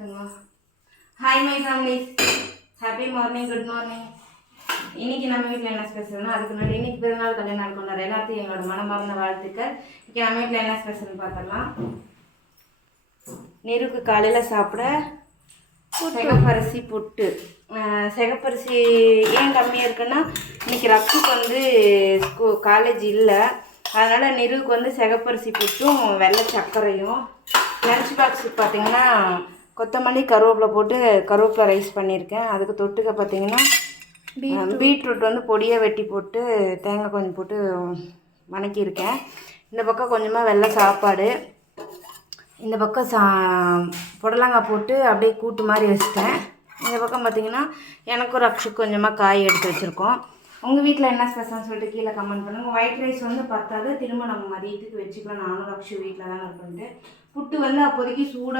எடுத்துங்க. Hi my families, happy morning, good morning. இன்னைக்கு நம்ம வீட்டில் என்ன ஸ்பெஷல்னா, அதுக்கு முன்னாடி இன்னைக்கு பிறநாள் கல்யாண நாள் கொண்டாடுற எல்லாத்தையும் எங்களோட மனமார்ந்த வாழ்த்துக்கள். இன்னைக்கு நம்ம வீட்டில் என்ன ஸ்பெஷல்னு பார்த்துடலாம். நிருக்கு காலையில் சாப்பிட சிகப்பரிசி புட்டு. சிகப்பரிசி ஏன் கம்மியாக இருக்குன்னா, இன்னைக்கு ரக்ஷுக்கு வந்து காலேஜ் இல்லை, அதனால் நிருக்கு வந்து சிகப்பரிசி புட்டும் வெள்ளை சர்க்கரையும். லன்ச் பாக்ஸுக்கு பார்த்தீங்கன்னா கொத்தமல்லி கருவேப்பிலை போட்டு கருவேப்பிலை ரைஸ் பண்ணியிருக்கேன். அதுக்கு தொட்டுக்க பார்த்தீங்கன்னா பீட்ரூட் வந்து பொடியாக வெட்டி போட்டு தேங்காய் கொஞ்சம் போட்டு வணக்கியிருக்கேன். இந்த பக்கம் கொஞ்சமாக வெள்ளை சாப்பாடு, இந்த பக்கம் புடலங்காய் போட்டு அப்படியே கூட்டு மாதிரி வச்சுட்டேன். இந்த பக்கம் பார்த்திங்கன்னா எனக்கும் ரக்ஷுக்கு கொஞ்சமாக காய் எடுத்து வச்சுருக்கோம். உங்கள் வீட்டில் என்ன ஸ்பெஷல்னு சொல்லிட்டு கீழே கமெண்ட் பண்ணுங்கள். ஒயிட் ரைஸ் வந்து பத்தாது, திரும்ப நம்ம மதியத்துக்கு வச்சுக்கலாம். நானும் ரக்ஷு வீட்டில் தானே இருக்குன்ட்டு. புட்டு வந்து அப்போதைக்கு சூடாக